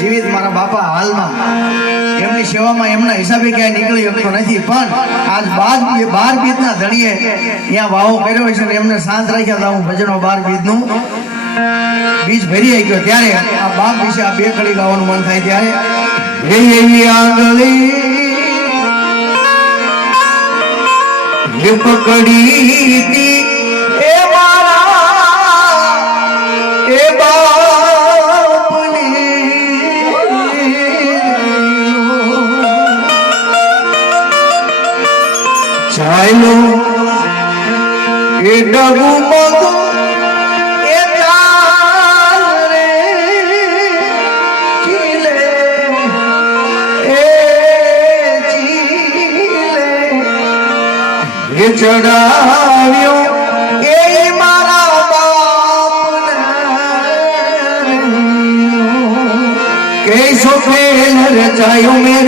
જીવિત મારા બાપા હાલમાં એમની સેવામાં એમના હિસાબે ક્યાંય નીકળી શકતો નથી, પણ આજ 12 બીજના ધણીએ ત્યાં વાવો કર્યો છે ને એમને શાંત રાખ્યા હતા. હું ભજનો 12 બીજનું બીજ ભરી આવી ગયો ત્યારે આ બાપ વિશે આ 2 કડી ગાવાનું મન થાય ત્યારે એવી આંગળી પકડી એ મારા એ બાપને ચાલો એ ડગુ મગુ એ ચાલ રે ચીલે એ ચીલે એ ચડાવ્યો એ મારા બાપને કે સોફેલ રચાયો મેરે